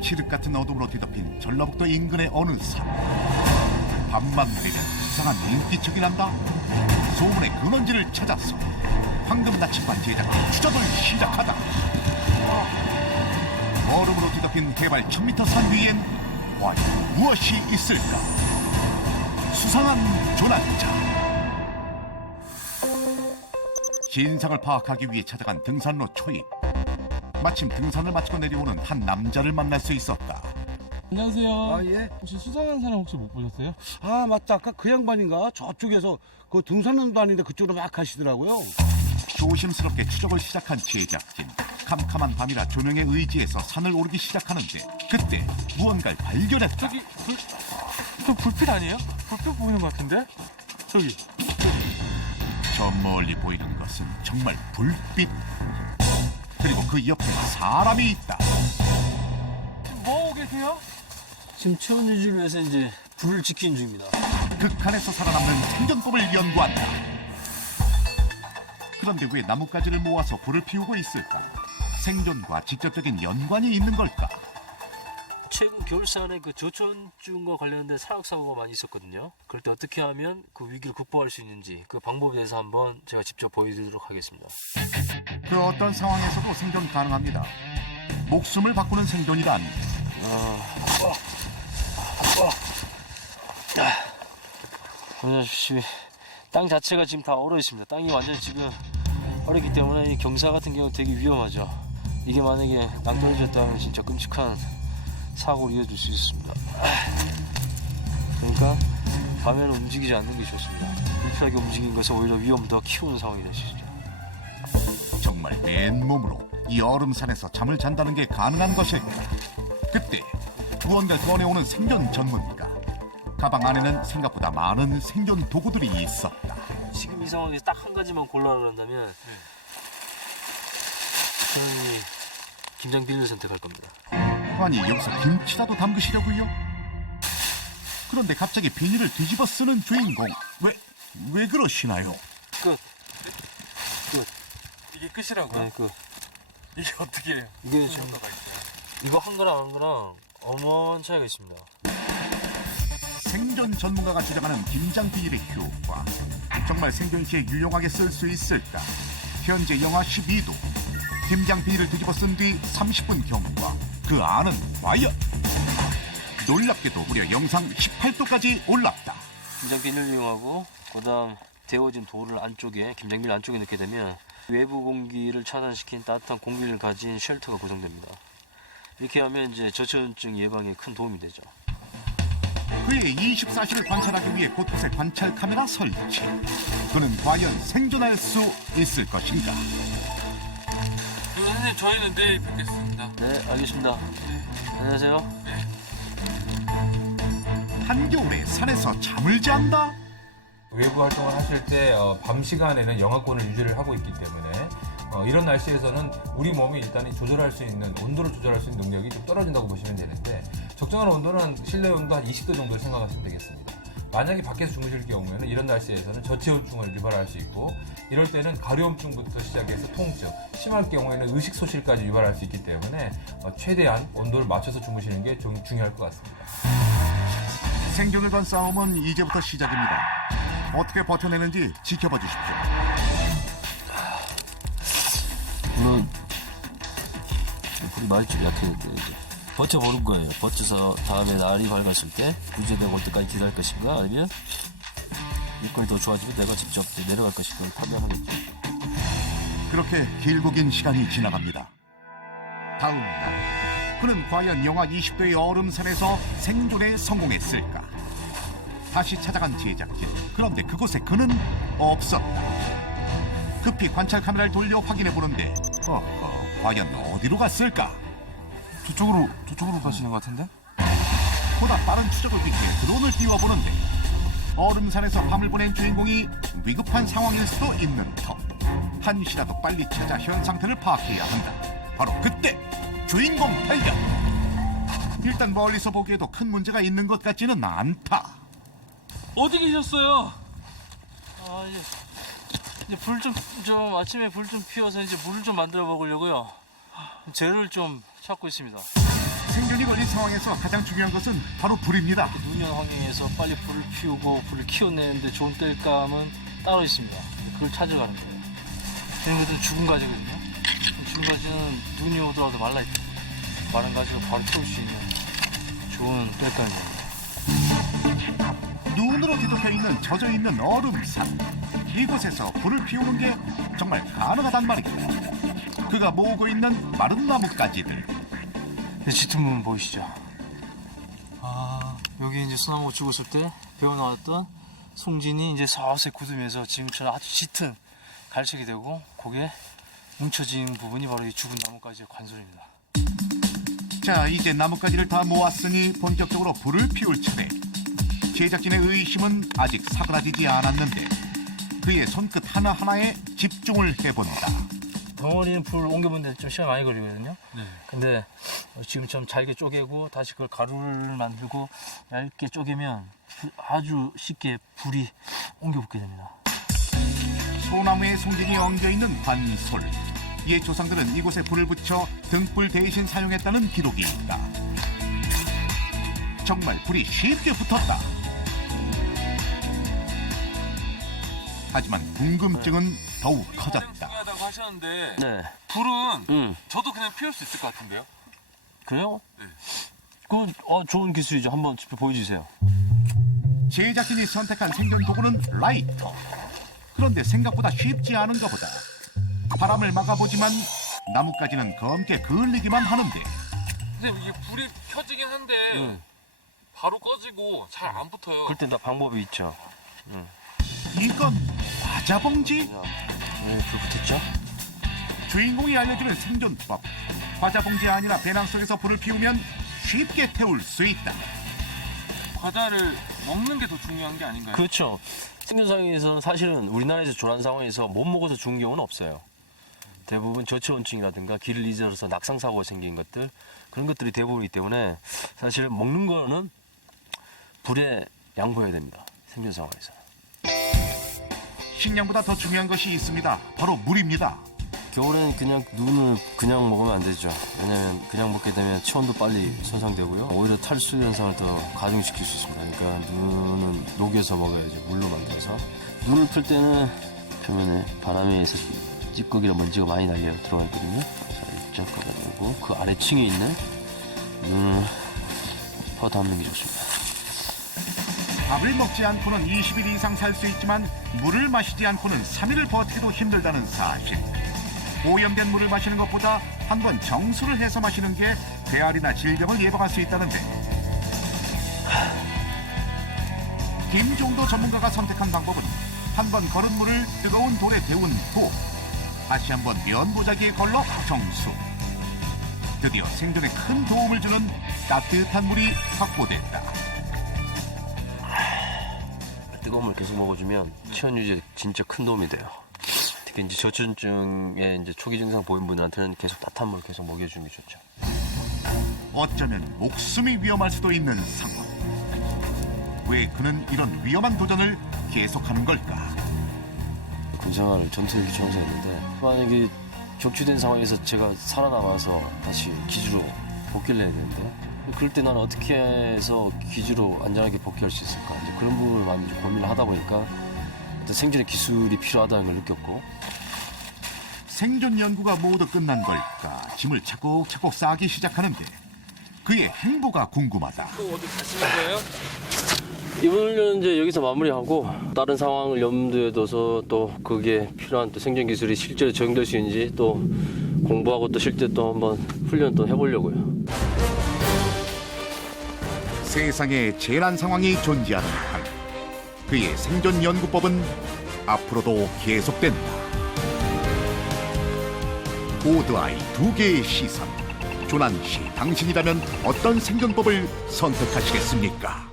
칠흑 같은 어둠으로 뒤덮인 전라북도 인근의 어느 산. 밤만 되면 수상한 인기척이 난다. 소문의 근원지를 찾아서 황금 나침반 제작이 추적을 시작하다. 얼음으로 뒤덮인 해발 1000m 산 위엔 과연 무엇이 있을까? 수상한 조난자. 진상을 파악하기 위해 찾아간 등산로 초입. 마침 등산을 마치고 내려오는 한 남자를 만날 수 있었다. 안녕하세요. 아, 예. 혹시 수상한 사람 혹시 못 보셨어요? 아, 맞다. 아까 그 양반인가? 저쪽에서 그 등산로도 아닌데 그쪽으로 막 가시더라고요. 조심스럽게 추적을 시작한 제작진. 캄캄한 밤이라 조명에 의지해서 산을 오르기 시작하는데 그때 무언가를 발견했다. 저기 저 불빛 아니에요? 불빛 보이는 것 같은데? 저기. 저 멀리 보이는 것은 정말 불빛. 그리고 그 옆에 사람이 있다. 뭐 하고 계세요? 지금 체온 유지를 위해서 이제 불을 지키는 중입니다. 극한에서 살아남는 생존법을 연구한다. 그런데 왜 나뭇가지를 모아서 불을 피우고 있을까? 생존과 직접적인 연관이 있는 걸까? 최근 겨울산에 그 저촌증과 관련된 사역사고가 많이 있었거든요. 그럴 때 어떻게 하면 그 위기를 극복할 수 있는지 그 방법에 대해서 한번 제가 직접 보여드리도록 하겠습니다. 그 어떤 상황에서도 생존 가능합니다. 목숨을 바꾸는 생존이란 보시다시피 땅 자체가 지금 다 얼어 있습니다. 땅이 완전히 지금 얼었기 때문에 이 경사 같은 경우 되게 위험하죠. 이게 만약에 낭떠러졌다면 진짜 끔찍한 사고를 이어질 수 있습니다. 그러니까 밤에는 움직이지 않는 게 좋습니다. 불편하게 움직이는 것은 오히려 위험을 더 키우는 상황이 될 수 있죠. 정말 맨몸으로 이 얼음산에서 잠을 잔다는 게 가능한 것일까? 그때 무언가를 꺼내오는 생존 전문가. 가방 안에는 생각보다 많은 생존 도구들이 있었다. 지금 이 상황에서 딱 한 가지만 골라라 한다면 저는 이 김장 비닐을 선택할 겁니다. 아니 여기서 김치라도 담그시려고요? 그런데 갑자기 비닐을 뒤집어 쓰는 주인공. 왜 그러시나요? 끝. 이게 끝이라고요? 네, 끝. 이게 어떻게 해요? 이게 지금 이거 한 거랑 한 거랑 어마어마한 차이가 있습니다. 생존 전문가가 주장하는 김장 비닐의 효과. 정말 생존 시에 유용하게 쓸 수 있을까? 현재 영하 12도. 김장 비닐을 뒤집어 쓴 뒤 30분 경과. 그 안은 과연? 놀랍게도 무려 영상 18도까지 올랐다. 김장 비닐을 이용하고 그다음 데워진 돌을 안쪽에 김장 비닐 안쪽에 넣게 되면 외부 공기를 차단시킨 따뜻한 공기를 가진 쉘터가 구성됩니다. 이렇게 하면 이제 저체온증 예방에 큰 도움이 되죠. 그의 24시를 관찰하기 위해 곳곳에 관찰 카메라 설치. 그는 과연 생존할 수 있을 것인가? 선생님 저희는 내일 뵙겠습니다. 네, 알겠습니다. 안녕하세요. 한겨울에 산에서 잠을 잔다? 외부 활동을 하실 때 밤 시간에는 영하권을 유지를 하고 있기 때문에 이런 날씨에서는 우리 몸이 일단 조절할 수 있는 온도를 조절할 수 있는 능력이 좀 떨어진다고 보시면 되는데 적정한 온도는 실내 온도 한 20도 정도를 생각하시면 되겠습니다. 만약에 밖에서 주무실 경우에는 이런 날씨에서는 저체온증을 유발할 수 있고 이럴 때는 가려움증부터 시작해서 통증, 심할 경우에는 의식소실까지 유발할 수 있기 때문에 최대한 온도를 맞춰서 주무시는 게 좀 중요할 것 같습니다. 생존을 건 싸움은 이제부터 시작입니다. 어떻게 버텨내는지 지켜봐 주십시오. 물론 불이 많이 좀 약해졌대 이제 버텨보는 거예요. 버텨서 다음에 날이 밝았을 때 구제되고 올 때까지 기다릴 것인가 아니면 일거리 더 좋아지면 내가 직접 내려갈 것인가 판단하겠죠. 그렇게 길고 긴 시간이 지나갑니다. 다음 날 그는 과연 영하 20도의 얼음산에서 생존에 성공했을까? 다시 찾아간 제작진. 그런데 그곳에 그는 없었다. 급히 관찰 카메라를 돌려 확인해 보는데 과연 어디로 갔을까? 저쪽으로 가시는 것 같은데? 보다 빠른 추적을 위해 드론을 띄워보는데 얼음산에서 밤을 보낸 주인공이 위급한 상황일 수도 있는 터. 한시라도 빨리 찾아 현 상태를 파악해야 한다. 바로 그때 주인공 발견. 일단 멀리서 보기에도 큰 문제가 있는 것 같지는 않다. 어디 계셨어요? 아 이제 불 좀 아침에 불 좀 피워서 이제 물을 좀 만들어 먹으려고요. 재료를 좀 찾고 있습니다. 생존이 걸린 상황에서 가장 중요한 것은 바로 불입니다. 누년 환경에서 빨리 불을 피우고 불을 키워내는데 좋은 땔감은 따로 있습니다. 그걸 찾아가는 거예요. 이런 것들은 죽은 가지거든요. 죽은 가지는 눈이 오더라도 말라있다. 마른 가지로 바로 태울 수 있는 좋은 땔감입니다. 눈으로 뒤덮여 있는 젖어 있는 얼음산. 이곳에서 불을 피우는 게 정말 가능하단 말입니다. 그가 모으고 있는 마른 나뭇가지들. 짙은 부분 보이시죠? 아, 여기 이제 소나무가 죽었을 때 배워 나왔던 송진이 이제 서서히 굳으면서 지금처럼 아주 짙은 갈색이 되고 거기에 뭉쳐진 부분이 바로 이 죽은 나뭇가지의 관솔입니다. 자, 이제 나뭇가지를 다 모았으니 본격적으로 불을 피울 차례. 제작진의 의심은 아직 사그라지지 않았는데 그의 손끝 하나하나에 집중을 해본다. 덩어리는 불 옮겨보는데 좀 시간 많이 걸리거든요. 근데 지금처럼 잘게 쪼개고 다시 그걸 가루를 만들고 얇게 쪼개면 아주 쉽게 불이 옮겨붙게 됩니다. 소나무에 송진이 엉겨있는 관솔. 옛 조상들은 이곳에 불을 붙여 등불 대신 사용했다는 기록이 있다. 정말 불이 쉽게 붙었다. 하지만 궁금증은 더욱 커졌다. 중요하다고 하셨는데 네. 불은 저도 그냥 피울 수 있을 것 같은데요? 그래요? 네. 그건 좋은 기술이죠. 한번 보여주세요. 제작진이 선택한 생존 도구는 라이터. 그런데 생각보다 쉽지 않은가 보다. 바람을 막아보지만 나뭇가지는 검게 그을리기만 하는데 선생님 이게 불이 켜지긴 한데 바로 꺼지고 잘 안 붙어요. 그럴 땐 다 방법이 있죠. 이건 과자봉지? 불 붙었죠? 주인공이 알려주는 생존법. 과자봉지 아니라 배낭 속에서 불을 피우면 쉽게 태울 수 있다. 과자를 먹는 게 더 중요한 게 아닌가요? 그렇죠. 생존 상황에서는 사실은 우리나라에서 조난 상황에서 못 먹어서 죽은 경우는 없어요. 대부분 저체온증이라든가 길을 잊어서 낙상사고가 생긴 것들 그런 것들이 대부분이기 때문에 사실 먹는 거는 불에 양보해야 됩니다. 생존 상황에서. 식량보다 더 중요한 것이 있습니다. 바로 물입니다. 겨울에는 그냥 눈을 그냥 먹으면 안 되죠. 왜냐하면 그냥 먹게 되면 체온도 빨리 손상되고요. 오히려 탈수 현상을 더 가중시킬 수 있습니다. 그러니까 눈은 녹여서 먹어야죠. 물로 만들어서. 눈을 풀 때는 표면에 바람에 의해서 찌꺼기나 먼지가 많이 날려 들어가 있거든요. 자, 이쪽 가지고 그 아래층에 있는 눈을 퍼 담는 게 좋습니다. 밥을 먹지 않고는 20일 이상 살 수 있지만 물을 마시지 않고는 3일을 버티기도 힘들다는 사실. 오염된 물을 마시는 것보다 한번 정수를 해서 마시는 게 배앓이나 질병을 예방할 수 있다는데 김종도 전문가가 선택한 방법은 한번 걸은 물을 뜨거운 돌에 데운 후 다시 한번 면보자기에 걸러 정수. 드디어 생존에 큰 도움을 주는 따뜻한 물이 확보됐다. 뜨거운 물 계속 먹어주면 체온 유지에 진짜 큰 도움이 돼요. 특히 이제 저체온증에 이제 초기 증상 보인 분들한테는 계속 따뜻한 물 계속 먹여주는 게 좋죠. 어쩌면 목숨이 위험할 수도 있는 상황. 왜 그는 이런 위험한 도전을 계속하는 걸까? 군생활을 전투 기초하면서 했는데 만약에 격추된 상황에서 제가 살아남아서 다시 기지로 복귀를 해야 되는데 그럴 때 나는 어떻게 해서 기지로 안전하게 복귀할 수 있을까 이제 그런 부분을 많이 이제 고민을 하다 보니까 어떤 생존의 기술이 필요하다는 걸 느꼈고 생존 연구가 모두 끝난 걸까? 짐을 차곡차곡 싸기 시작하는데 그의 행보가 궁금하다. 또 어디 가시는 거예요? 이번 훈련은 이제 여기서 마무리하고 다른 상황을 염두에 둬서 또 그게 필요한 또 생존 기술이 실제로 적용될 수 있는지 또 공부하고 또 실제 또 한번 훈련 또 해보려고요. 세상에 재난 상황이 존재하는 한 그의 생존 연구법은 앞으로도 계속된다. 오드아이 두 개의 시선. 조난 시 당신이라면 어떤 생존법을 선택하시겠습니까?